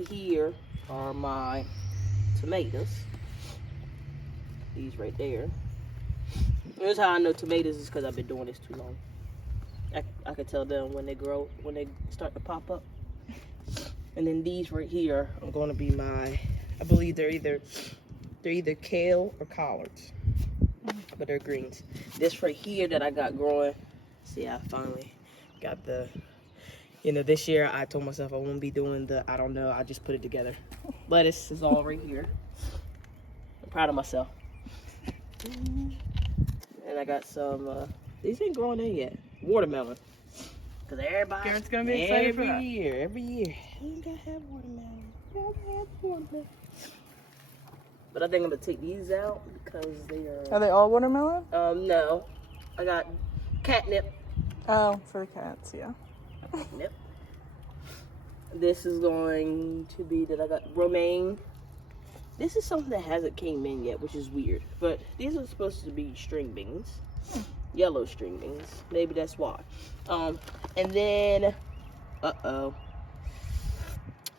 right here are my tomatoes. These right there. Here's how I know tomatoes is because I've been doing this too long. I can tell them when they grow, when they start to pop up. And then these right here are going to be my, I believe they're either kale or collards, but they're greens. This right here that I got growing, see, I finally got the, this year I told myself I won't be doing the, I don't know, I just put it together. Lettuce is all right here. I'm proud of myself. And I got some, these ain't growing in yet, watermelon. Because Garrett's going to be excited for that. Every year. You gotta have watermelon. You gotta have watermelon. But I think I'm gonna take these out because they are. Are they all watermelon? No. I got catnip. Oh, for the cats, yeah. Catnip. This is going to be that I got romaine. This is something that hasn't came in yet, which is weird. But these are supposed to be string beans. Yellow string beans. Maybe that's why. And then, I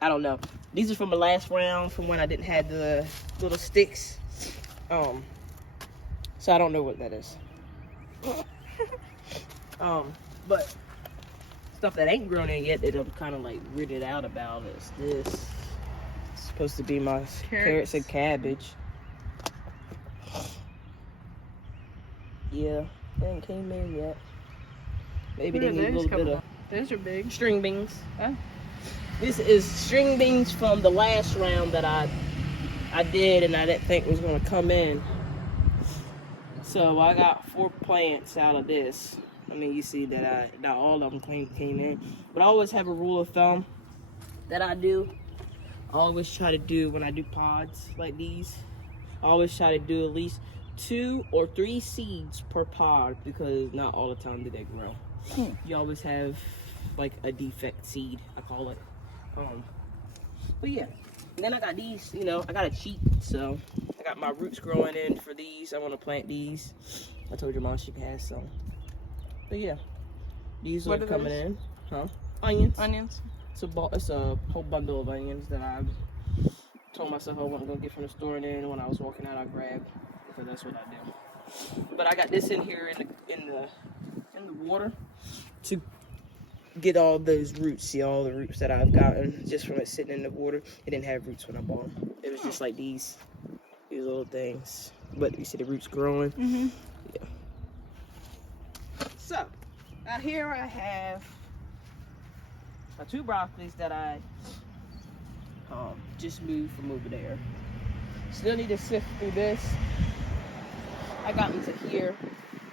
don't know. These are from the last round, from when I didn't have the little sticks. So I don't know what that is. But stuff that ain't grown in yet that I'm kind of like weirded out about is this. It's supposed to be my carrots and cabbage. Yeah, they ain't came in yet. Maybe they need a little bit of. Those are big. String beans. Oh. This is string beans from the last round that I did and I didn't think was going to come in. So I got 4 plants out of this. I mean, you see that not all of them came in. But I always have a rule of thumb that I do. I always try to do, when I do pods like these, I always try to do at least 2 or 3 seeds per pod, because not all the time do they grow. You always have like a defect seed, I call it. But yeah, and then I got these, I got to cheat, so I got my roots growing in for these. I want to plant these. I told your mom she can have some. But yeah, these are coming in. Onions. Onions. It's a whole bundle of onions that I told myself I wasn't gonna get from the store, and then when I was walking out I grabbed, because that's what I do. But I got this in here in the water to get all those roots. See all the roots that I've gotten just from it sitting in the water. It didn't have roots when I bought them. It was just like these little things. But you see the roots growing. Yeah. So out here I have my 2 broccolis that I just moved from over there. Still need to sift through this. I got into here.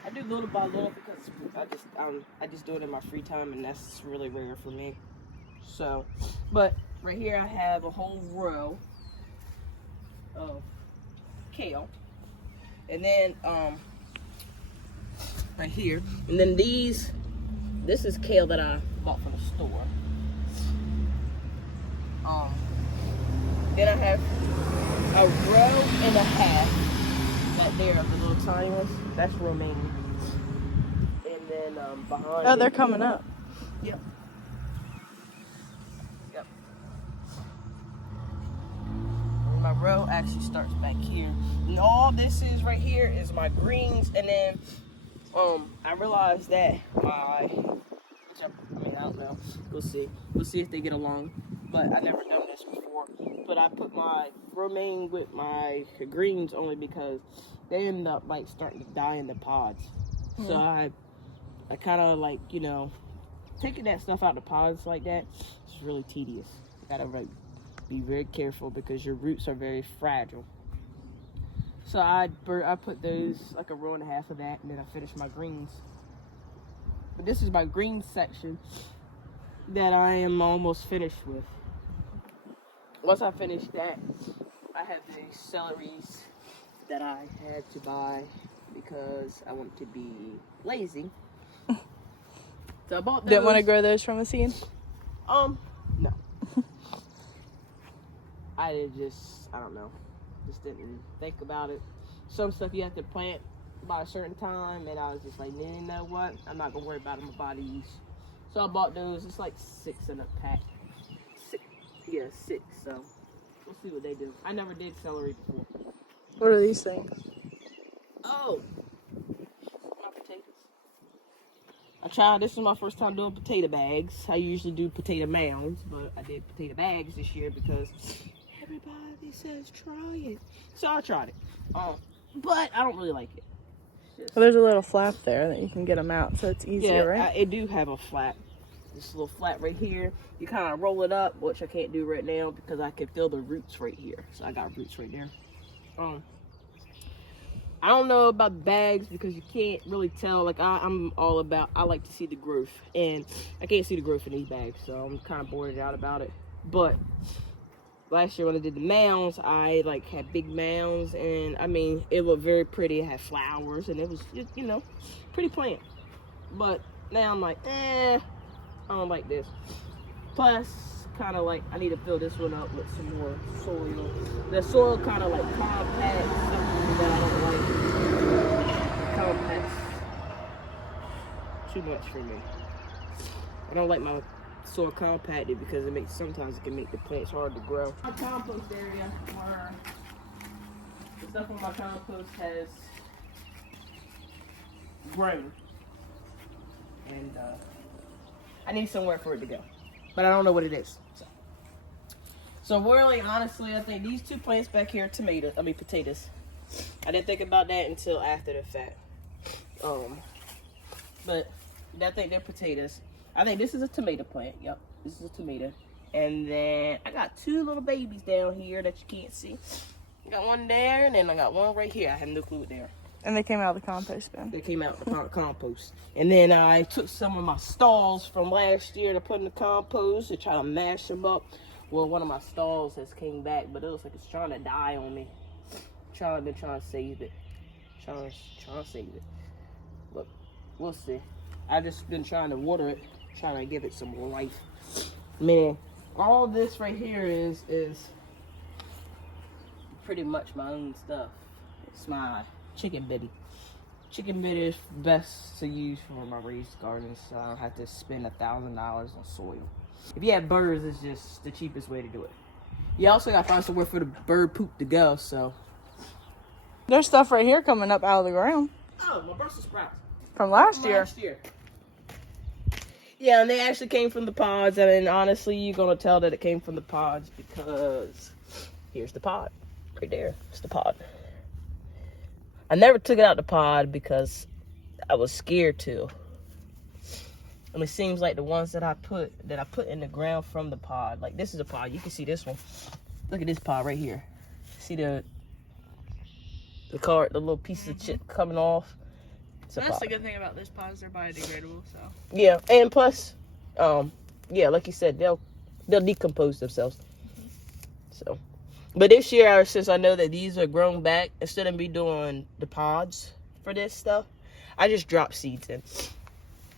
I do little by little because I just do it in my free time, and that's really rare for me. So, but right here I have a whole row of kale, and then right here, and then this is kale that I bought from the store. Then I have a row and a half right there of the little tiny ones. That's romaine. And then behind. Oh, they're coming up. Yep. And my row actually starts back here. And all this is right here is my greens, and then I realized that I don't know. We'll see. We'll see if they get along. But I never done this before. But I put my romaine with my greens only because they end up like starting to die in the pods. So I kind of like, taking that stuff out of the pods like that, it's really tedious. You gotta be very careful because your roots are very fragile. So I put those, like a row and a half of that, and then I finished my greens. But this is my green section that I am almost finished with. Once I finish that, I have the celeries that I had to buy because I want to be lazy. So I bought those. Didn't want to grow those from a seed? No. I don't know. Just didn't think about it. Some stuff you have to plant by a certain time, and I was just like, you know what? I'm not gonna worry about them. My body use. So I bought those. It's like 6 in a pack. Yeah, 6. So we'll see what they do. I never did celery before. What are these things? Oh, my potatoes. This is my first time doing potato bags. I usually do potato mounds, but I did potato bags this year because everybody says try it. So I tried it. But I don't really like it. Well, there's a little flap there that you can get them out, so it's easier, right? It do have a flap. This little flap right here. You kind of roll it up, which I can't do right now because I can feel the roots right here. So I got roots right there. I don't know about bags because you can't really tell. Like I'm all about, I like to see the growth, and I can't see the growth in these bags, so I'm kind of bored out about it. But last year when I did the mounds, I like had big mounds, and I mean it looked very pretty. It had flowers, and it was, you know, pretty plant. But now I'm like, I don't like this. Plus, kind of like I need to fill this one up with some more soil. The soil kind of like compact, something that I don't like. Compacts too much for me. I don't like my soil compacted because sometimes it can make the plants hard to grow. My compost area where the stuff on my compost has grown, and I need somewhere for it to go, but I don't know what it is. So really, honestly, I think these 2 plants back here are potatoes. I didn't think about that until after the fact. But I think they're potatoes. I think this is a tomato plant. Yep, this is a tomato. And then I got 2 little babies down here that you can't see. I got one there, and then I got one right here. I have no clue what they are. And they came out of the compost bin. They came out of the compost. And then I took some of my stalls from last year to put in the compost to try to mash them up. Well, one of my stalls has came back, but it looks like it's trying to die on me. Trying to save it. Trying to save it. But we'll see. I've just been trying to water it, trying to give it some life. Man, all this right here is pretty much my own stuff. It's my chicken bitty. Chicken bitty is best to use for my raised gardens, so I don't have to spend $1,000 on soil. If you have birds, it's just the cheapest way to do it. You also gotta find somewhere for the bird poop to go, so. There's stuff right here coming up out of the ground. Oh, my Brussels sprouts. From last year. Yeah, and they actually came from the pods, and honestly, you're gonna tell that it came from the pods because here's the pod. Right there, it's the pod. I never took it out the pod because I was scared to. And it seems like the ones that I put in the ground from the pod, like this is a pod. You can see this one. Look at this pod right here. See the little piece of chip coming off. That's the good thing about this pod is they're biodegradable. So yeah, and plus, yeah, like you said, they'll decompose themselves. Mm-hmm. So, but this year, since I know that these are grown back, instead of me doing the pods for this stuff, I just drop seeds in.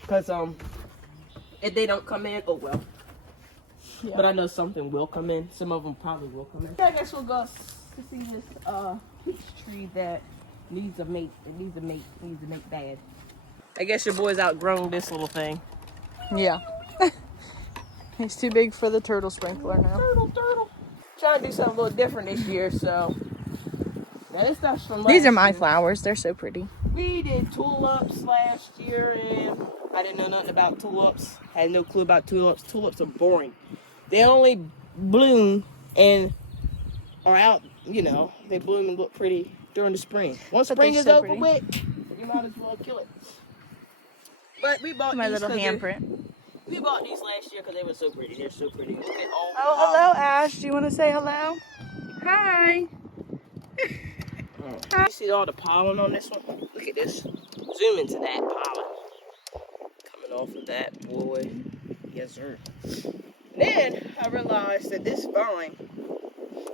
Because if they don't come in, oh well. Yeah. But I know something will come in. Some of them probably will come in. I guess we'll go to see this peach tree that needs a mate. It needs a mate bad. I guess your boy's outgrown this little thing. Yeah. He's too big for the turtle sprinkler now. Turtle. Trying to do something a little different this year, so. Now this stuff's from last These are my year. flowers. They're so pretty. We did tulips last year, and I didn't know nothing about tulips. Had no clue about tulips. Tulips are boring. They only bloom and are out, you know, they bloom and look pretty during the spring. Once spring is over with, you might as well kill it. But we bought my these little handprint. We bought these last year because they were so pretty. They're so pretty. Look at all hello, Ash. Do you want to say hello? Hi. You see all the pollen on this one? Look at this. Zoom into that pollen. Coming off of that, boy. Yes, sir. Then I realized that this vine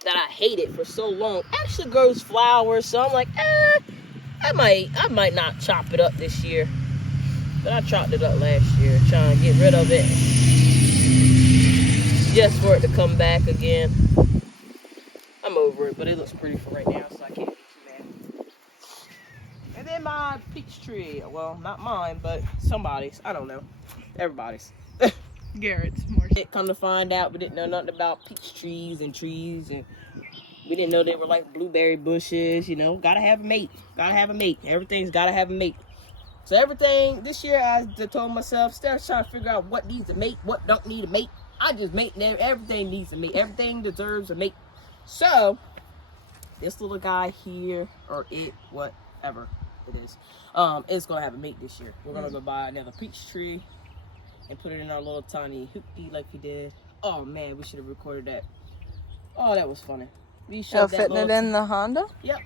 that I hated for so long actually grows flowers. So I'm like, I might not chop it up this year. But I chopped it up last year, trying to get rid of it. Just for it to come back again. I'm over it, but it looks pretty for right now, so I can't be too mad. And then my peach tree. Well, not mine, but somebody's. I don't know. Everybody's. Garrett's more. Come to find out, we didn't know nothing about peach trees, and we didn't know they were like blueberry bushes. You know, gotta have a mate. Gotta have a mate. Everything's gotta have a mate. So everything this year, I told myself, instead of trying to figure out what needs a mate, what don't need a mate, I just mate. Everything needs a mate. Everything deserves a mate. So this little guy here, or it, whatever it is gonna have a mate this year. We're gonna go buy another peach tree and put it in our little tiny hoopty like we did. Oh man, we should have recorded that. Oh, that was funny. We shoved that fitting it in the Honda? Yep,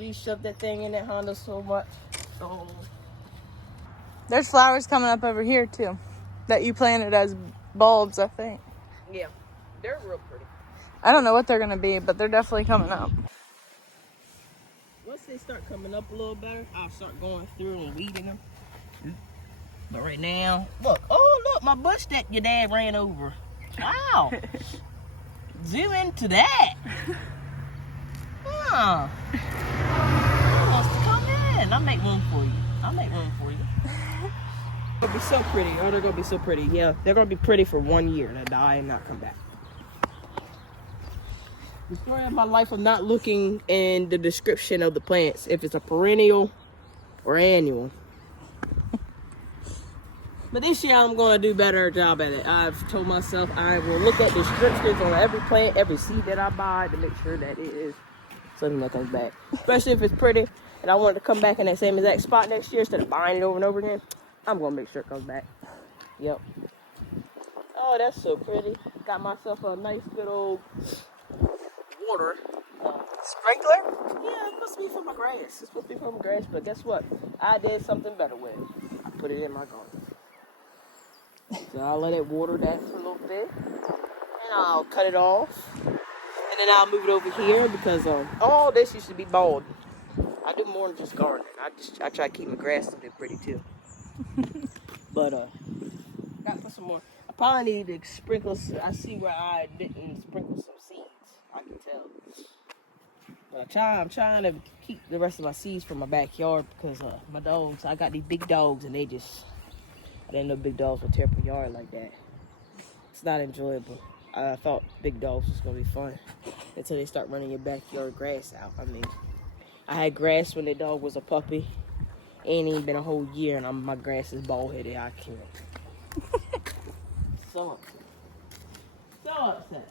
we shoved that thing in that Honda so much. So There's flowers coming up over here too, that you planted as bulbs, I think. yeah, they're real pretty. I don't know what they're gonna be, but they're definitely coming up. Once they start coming up a little better, I'll start going through and weeding them. But right now, look, my bush that your dad ran over. Wow. Zoom into that. Huh. He wants to come in. I'll make room for you. They'll be so pretty. Oh, they're gonna be so pretty. Yeah, they're gonna be pretty for 1 year and die and not come back. The story of my life of not looking in the description of the plants, if it's a perennial or annual. But this year I'm going to do better job at it. I've told myself I will look at the descriptions on every plant, every seed that I buy to make sure that it is something that comes back. Especially if it's pretty and I want it to come back in that same exact spot next year instead of buying it over and over again. I'm going to make sure it comes back. Yep. Oh, that's so pretty. Got myself a nice good old water. Sprinkler? Yeah, it's supposed to be for my grass. It's supposed to be for my grass, but guess what? I did something better with it. I put it in my garden. So I'll let it water that for a little bit. And I'll cut it off. And then I'll move it over here because all this used to be bald. I do more than just gardening. I try to keep my grass looking pretty too. But gotta put some more. I probably need to sprinkle. I see where I didn't sprinkle some seeds. I can tell. But I'm trying to keep the rest of my seeds from my backyard because my dogs. I got these big dogs and I didn't know big dogs would tear up a yard like that. It's not enjoyable. I thought big dogs was gonna be fun until they start running your backyard grass out. I mean, I had grass when the dog was a puppy. Ain't even been a whole year and my grass is bald headed. I can't. So upset.